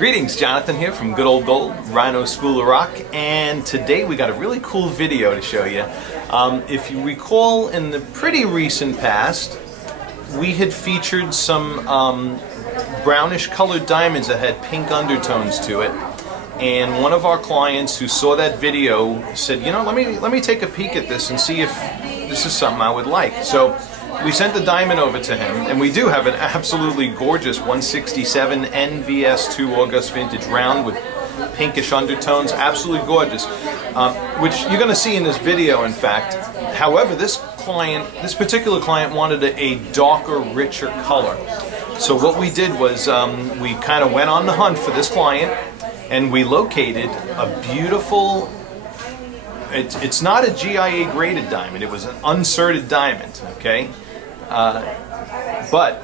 Greetings, Jonathan here from Good Old Gold, Rhino School of Rock, and today we got a really cool video to show you. If you recall, in the pretty recent past, we had featured some brownish colored diamonds that had pink undertones to it, and one of our clients who saw that video said, you know, let me take a peek at this and see if this is something I would like. So we sent the diamond over to him, and we do have an absolutely gorgeous 167 NVS2 August Vintage round with pinkish undertones, absolutely gorgeous, which you're going to see in this video, in fact. However, this particular client wanted a darker, richer color. So what we did was we kind of went on the hunt for this client, and we located a beautiful, it's not a GIA graded diamond, it was an uncerted diamond, okay? But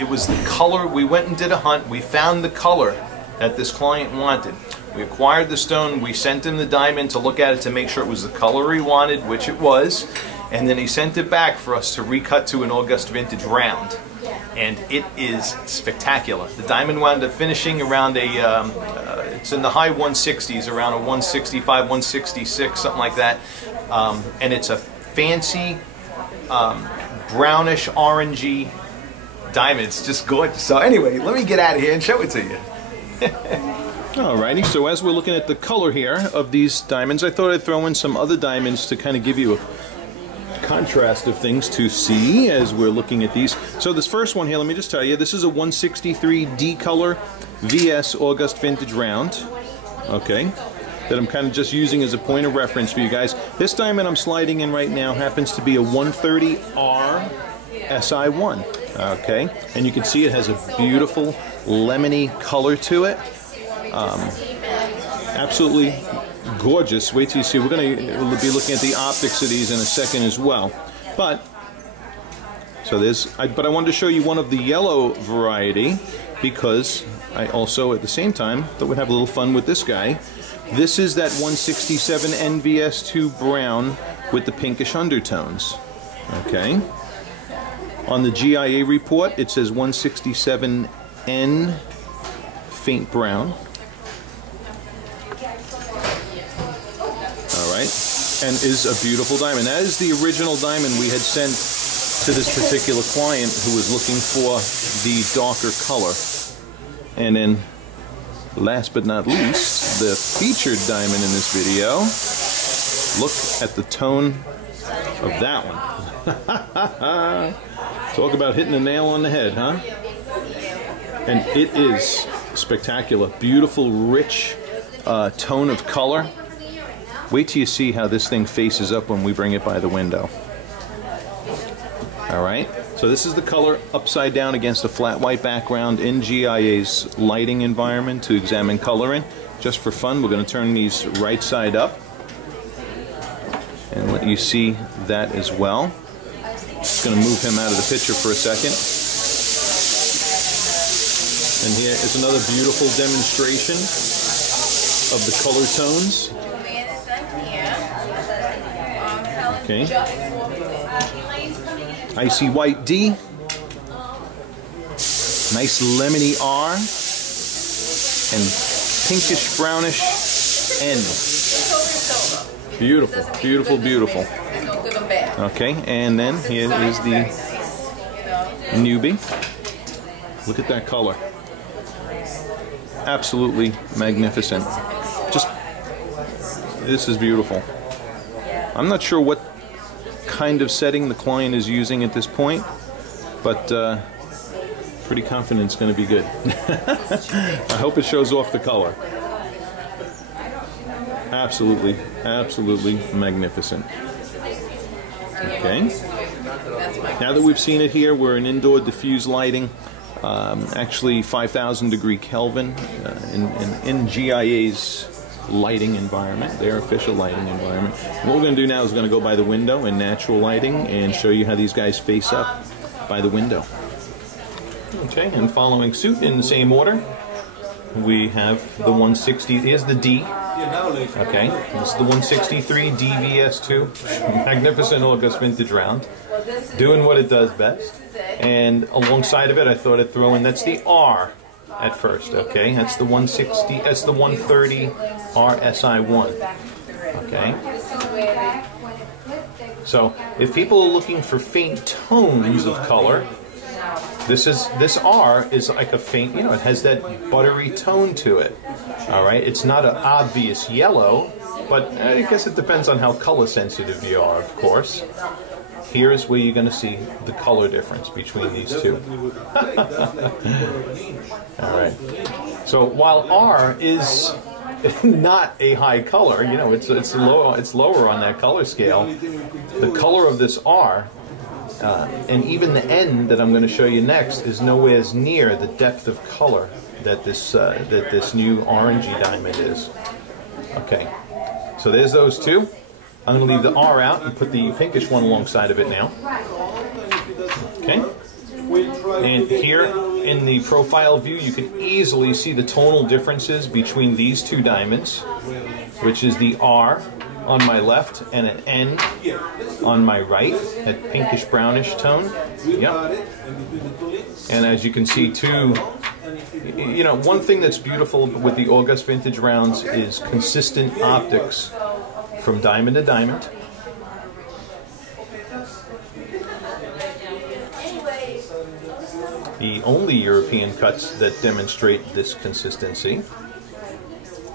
it was the color. We went and did a hunt, we found the color that this client wanted. We acquired the stone, we sent him the diamond to look at it to make sure it was the color he wanted, which it was, and then he sent it back for us to recut to an August Vintage round. And it is spectacular. The diamond wound up finishing around it's in the high 160s, around a 165, 166, something like that. And it's a fancy brownish orangey diamond. It's just gorgeous. So anyway, let me get out of here and show it to you. Alrighty, so as we're looking at the color here of these diamonds, I thought I'd throw in some other diamonds to kind of give you a contrast of things to see as we're looking at these. So this first one here, let me just tell you, this is a 163 D color VS August Vintage round, okay, that I'm kind of just using as a point of reference for you guys. This diamond I'm sliding in right now happens to be a 130R SI1, okay, and you can see it has a beautiful lemony color to it. Absolutely gorgeous. Wait till you see. We're going to be looking at the optics of these in a second as well. But so but I wanted to show you one of the yellow variety because I also at the same time thought we'd have a little fun with this guy. This is that 167 NVS2 brown with the pinkish undertones. Okay. On the GIA report it says 167N faint brown. And is a beautiful diamond. That is the original diamond we had sent to this particular client who was looking for the darker color. And then, last but not least, the featured diamond in this video. Look at the tone of that one. Talk about hitting the nail on the head, huh? And it is spectacular. Beautiful, rich tone of color. Wait till you see how this thing faces up when we bring it by the window. Alright, so this is the color upside down against a flat white background in GIA's lighting environment to examine coloring. Just for fun, we're going to turn these right side up and let you see that as well. Just going to move him out of the picture for a second. And here is another beautiful demonstration of the color tones. Okay. Icy white D. Nice lemony R. And pinkish brownish N. Beautiful, beautiful, beautiful. Okay, and then here is the newbie. Look at that color. Absolutely magnificent. This is beautiful. I'm not sure what kind of setting the client is using at this point, but pretty confident it's going to be good. I hope it shows off the color. Absolutely, absolutely magnificent. Okay. Now that we've seen it here, we're in indoor diffuse lighting, actually 5,000 degree Kelvin in GIA's lighting environment, their official lighting environment. And what we're going to do now is we're going to go by the window in natural lighting and show you how these guys face up by the window. Okay, and following suit in the same order, we have the 160, here's the D. Okay, this is the 163 DVS2, magnificent August Vintage round, doing what it does best. And alongside of it, I thought I'd throw in, that's the R at first, okay? That's the 160, that's the 130 RSI1, okay? So if people are looking for faint tones of color, this R is like a faint, you know, it has that buttery tone to it, all right? It's not an obvious yellow, but I guess it depends on how color sensitive you are, of course. Here's where you're going to see the color difference between these two. All right. So while R is not a high color, you know, it's lower on that color scale. The color of this R, and even the N that I'm going to show you next, is nowhere near the depth of color that this new orangey diamond is. Okay. So there's those two. I'm going to leave the R out and put the pinkish one alongside of it now. Okay. And here in the profile view, you can easily see the tonal differences between these two diamonds, which is the R on my left and an N on my right, that pinkish brownish tone. Yep. And as you can see too, you know, one thing that's beautiful with the August vintage rounds is consistent optics from diamond to diamond. The only European cuts that demonstrate this consistency,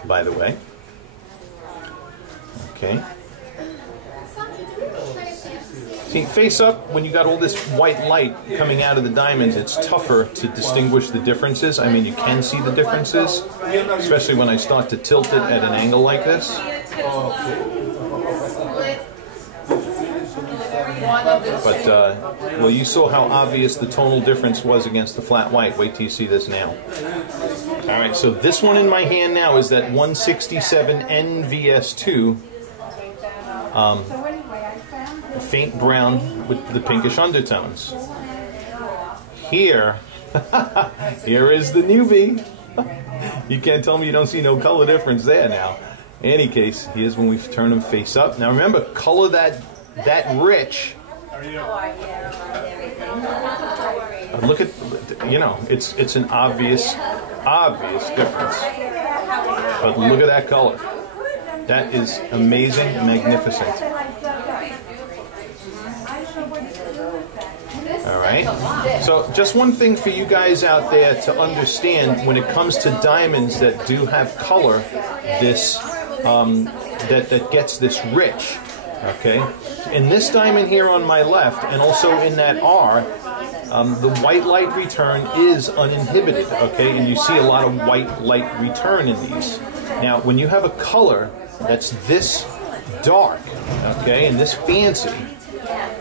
by the way. Okay. See, face up, when you got all this white light coming out of the diamonds, it's tougher to distinguish the differences. I mean, you can see the differences, especially when I start to tilt it at an angle like this. But, well, you saw how obvious the tonal difference was against the flat white. Wait till you see this now. All right, so this one in my hand now is that 167 NVS2, faint brown with the pinkish undertones. Here, here is the newbie. You can't tell me you don't see no color difference there now. In any case, here's when we turn them face up. Now remember, color that rich. Look at, you know, it's an obvious difference. But look at that color. That is amazing, magnificent. All right. So just one thing for you guys out there to understand when it comes to diamonds that do have color, this that gets this rich. Okay. In this diamond here on my left, and also in that R, the white light return is uninhibited. Okay, and you see a lot of white light return in these. Now, when you have a color that's this dark, okay, and this fancy,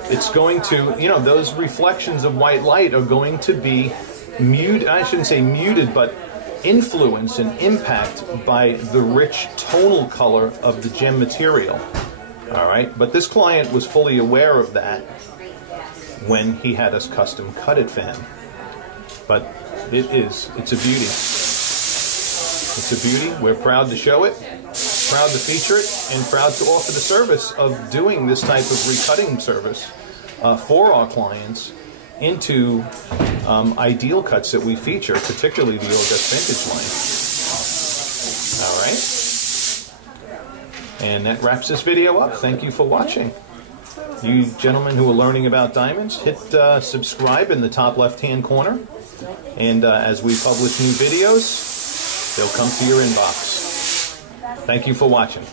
it's going to, you know, those reflections of white light are going to be muted, I shouldn't say muted, but influenced and impacted by the rich tonal color of the gem material. All right, but this client was fully aware of that when he had us custom cut it for him. But it's a beauty. It's a beauty. We're proud to show it, proud to feature it, and proud to offer the service of doing this type of recutting service for our clients into ideal cuts that we feature, particularly the August vintage line. All right. And that wraps this video up. Thank you for watching. You gentlemen who are learning about diamonds, hit subscribe in the top left-hand corner. And as we publish new videos, they'll come to your inbox. Thank you for watching.